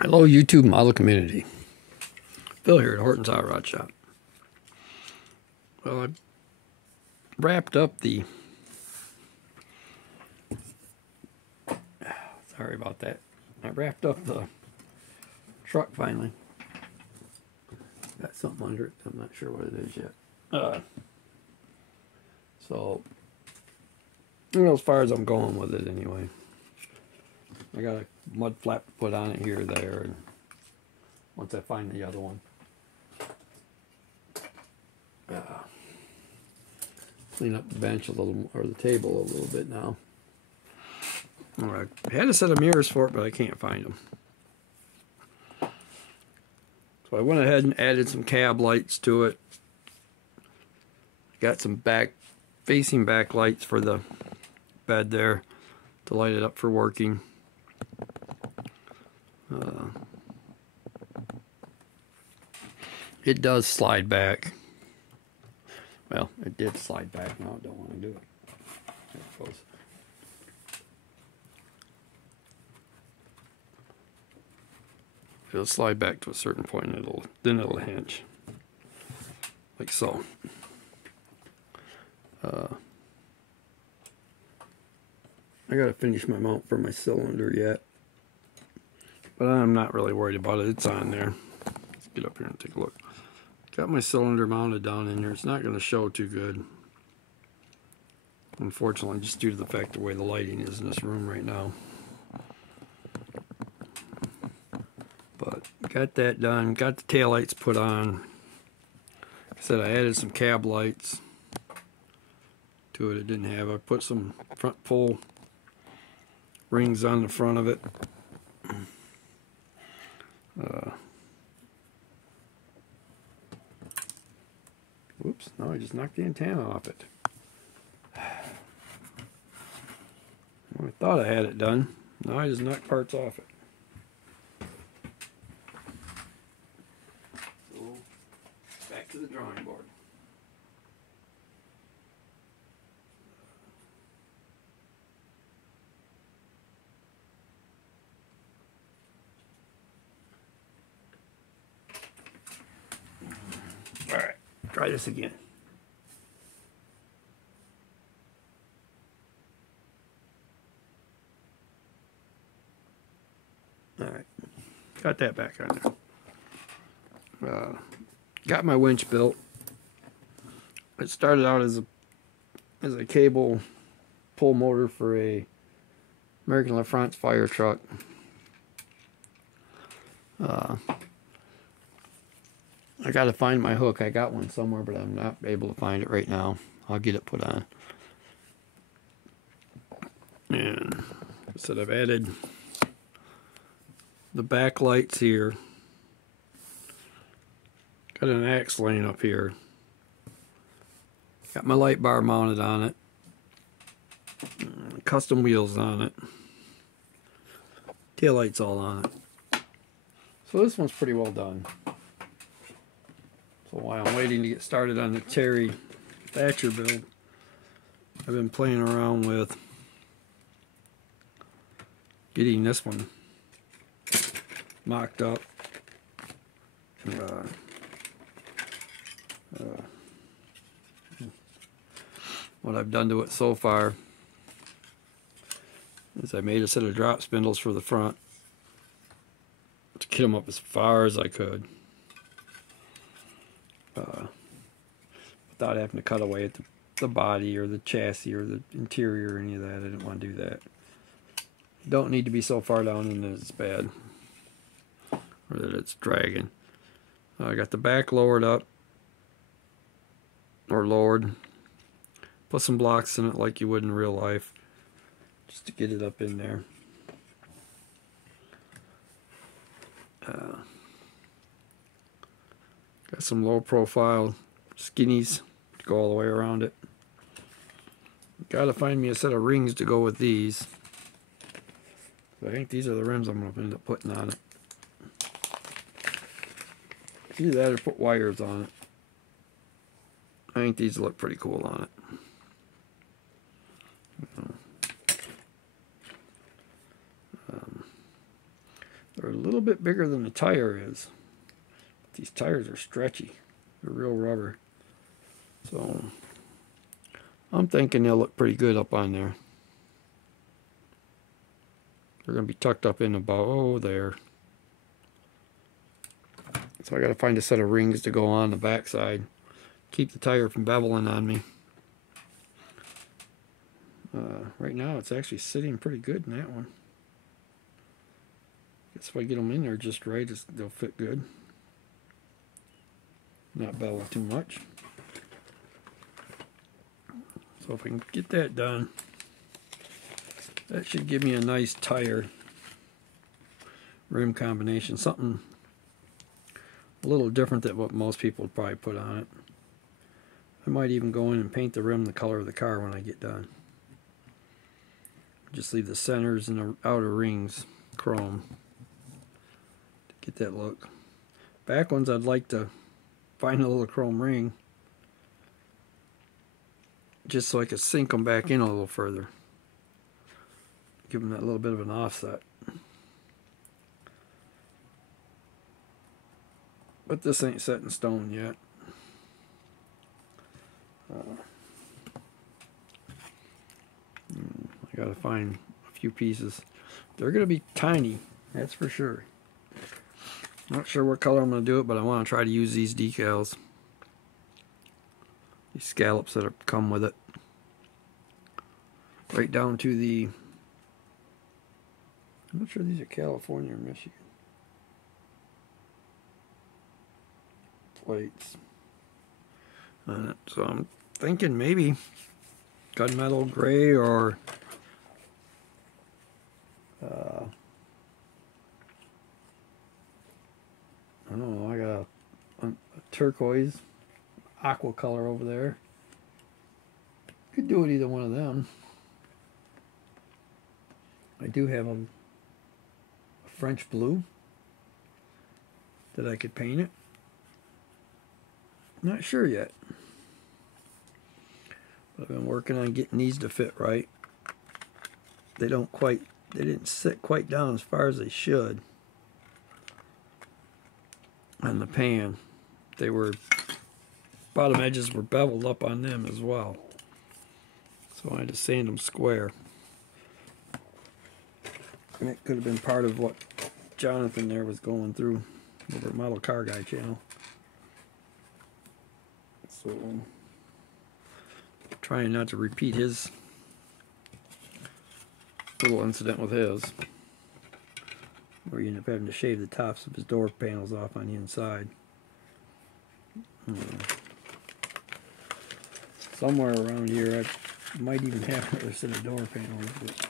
Hello, YouTube model community. Phil here at Horton's Hot Rod Shop. Well, I wrapped up the... Sorry about that. I wrapped up the truck finally. Got something under it. I'm not sure what it is yet. So, you know, as far as I'm going with it anyway. I got a mud flap to put on it here or there, and once I find the other one. Clean up the bench a little, or the table a little bit now. I had a set of mirrors for it, but I can't find them. So I went ahead and added some cab lights to it. Got some facing back lights for the bed there to light it up for working. It does slide back. Well, it did slide back. Now I don't want to do it. There it goes. It'll slide back to a certain point, and then it'll hinge, like so. I gotta finish my mount for my cylinder yet, but I'm not really worried about it. It's on there. Let's get up here and take a look. Got my cylinder mounted down in there. It's not going to show too good, unfortunately, just due to the fact the way the lighting is in this room right now. But got that done. Got the tail lights put on. Like I said, I added some cab lights to it. It didn't have. I put some front pull rings on the front of it. Whoops, no, I just knocked the antenna off it. Well, I thought I had it done. Now I just knocked parts off it. So, back to the drawing board. Alright, try this again. Alright, got that back on there. Got my winch built. It started out as a cable pull motor for a American LaFrance fire truck. I gotta find my hook. I got one somewhere, but I'm not able to find it right now. I'll get it put on. And so I've added the back lights here. Got an axe laying up here. Got my light bar mounted on it. Custom wheels on it. Tail lights all on it. So this one's pretty well done. So while I'm waiting to get started on the Terry Thatcher build, I've been playing around with getting this one mocked up. What I've done to it so far is I made a set of drop spindles for the front to get them up as far as I could. Without having to cut away at the body or the chassis or the interior or any of that. I didn't want to do that. Don't need to be so far down and that it's bad or that it's dragging. I got the back lowered up or lowered. Put some blocks in it like you would in real life just to get it up in there. Got some low profile skinnies to go all the way around it. Gotta find me a set of rings to go with these. I think these are the rims I'm going to end up putting on it. Either that or put wires on it. I think these look pretty cool on it. The They're a little bit bigger than the tire is. These tires are stretchy. They're real rubber. So I'm thinking they'll look pretty good up on there. They're going to be tucked up in about there. So I got to find a set of rings to go on the backside. Keep the tire from beveling on me. Right now it's actually sitting pretty good in that one. Guess if I get them in there just right, they'll fit good. Not bevel too much. So if I can get that done, that should give me a nice tire rim combination. Something a little different than what most people would probably put on it. I might even go in and paint the rim the color of the car when I get done. Just leave the centers and the outer rings chrome to get that look. Back ones I'd like to find a little chrome ring just so I could sink them back in a little further. Give them that little bit of an offset. But this ain't set in stone yet. I gotta find a few pieces. They're gonna be tiny, that's for sure. Not sure what color I'm gonna do it, but I want to try to use these decals. These scallops that have come with it. Right down to the... I'm not sure these are California or Michigan. Plates. On it. So I'm thinking maybe gunmetal gray or I don't know, I got a turquoise aqua color over there. Could do it either one of them. I do have a French blue that I could paint it. Not sure yet. But I've been working on getting these to fit right. They didn't sit quite down as far as they should on the pan. They were, bottom edges were beveled up on them as well. So I had to sand them square. And it could have been part of what Jonathan there was going through over at Model Car Guy channel. So trying not to repeat his little incident with his, where you end up having to shave the tops of his door panels off on the inside. Somewhere around here I might even have another set of door panels, but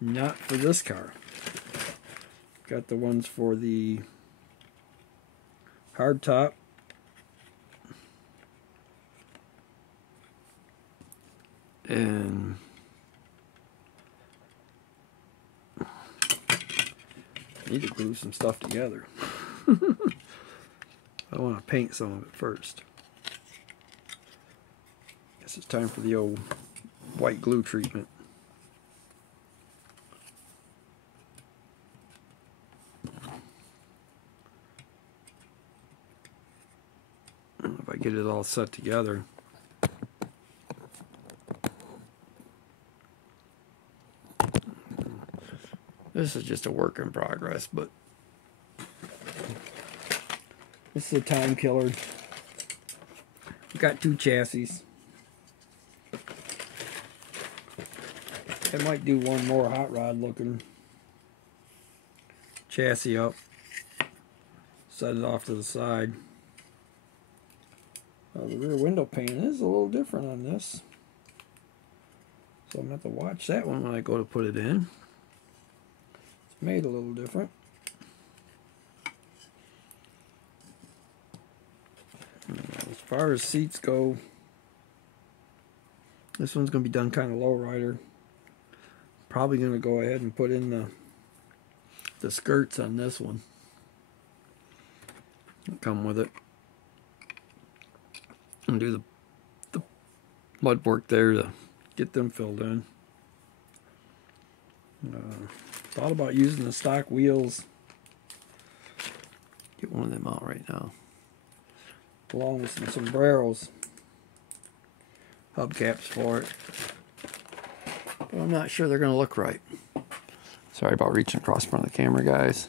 not for this car. Got the ones for the hardtop and need to glue some stuff together. I want to paint some of it first. Guess it's time for the old white glue treatment. If I get it all set together. This is just a work in progress, but this is a time killer. We've got 2 chassis. I might do one more hot rod looking chassis up. Set it off to the side. The rear window pane is a little different on this. So I'm going to have to watch that one when I go to put it in. It's made a little different. As far as seats go, this one's going to be done kind of low rider. Probably going to go ahead and put in the skirts on this one. Come with it. And do the mud work there to get them filled in. Thought about using the stock wheels Get one of them out right now. Along with some sombreros. Hubcaps for it. But I'm not sure they're going to look right. Sorry about reaching across front of the camera, guys.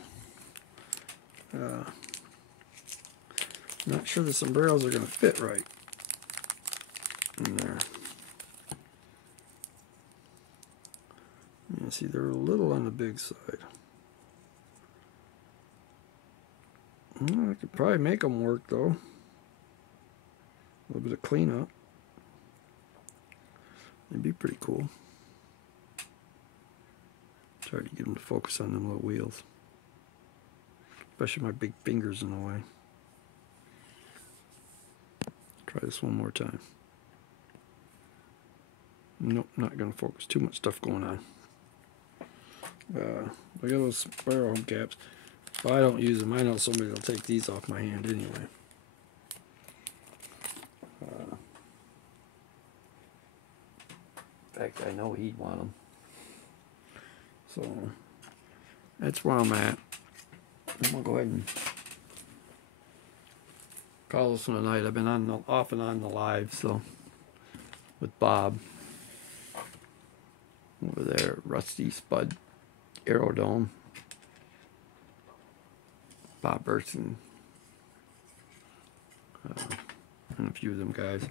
Not sure the sombreros are going to fit right in there. You see, they're a little on the big side. I could probably make them work, though. A little bit of cleanup. It'd be pretty cool. Try to get them to focus on them little wheels. Especially my big fingers in the way. Try this one more time. Nope, not going to focus. Too much stuff going on. Look at those sparrow hubcaps. If I don't use them, I know somebody will take these off my hand anyway. In fact, I know he'd want them. So, that's where I'm at. I'm going to go ahead and call this one a night. I've been on off and on the live, so, with Bob. Over there, Rusty Spud Aerodome. Bob Burton. And a few of them guys.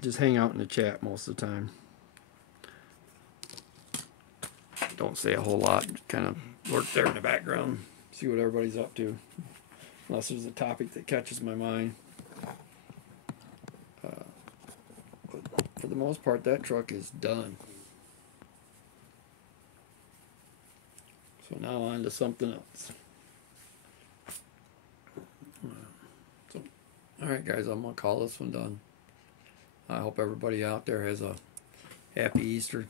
Just hang out in the chat most of the time. Don't say a whole lot. Kind of lurk there in the background. See what everybody's up to. Unless there's a topic that catches my mind. But for the most part, that truck is done. So now on to something else. Alright guys, I'm going to call this one done. I hope everybody out there has a happy Easter.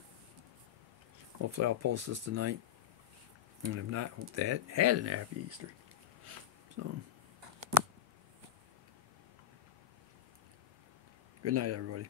Hopefully I'll post this tonight. And if not, hope they had a happy Easter. So, good night everybody.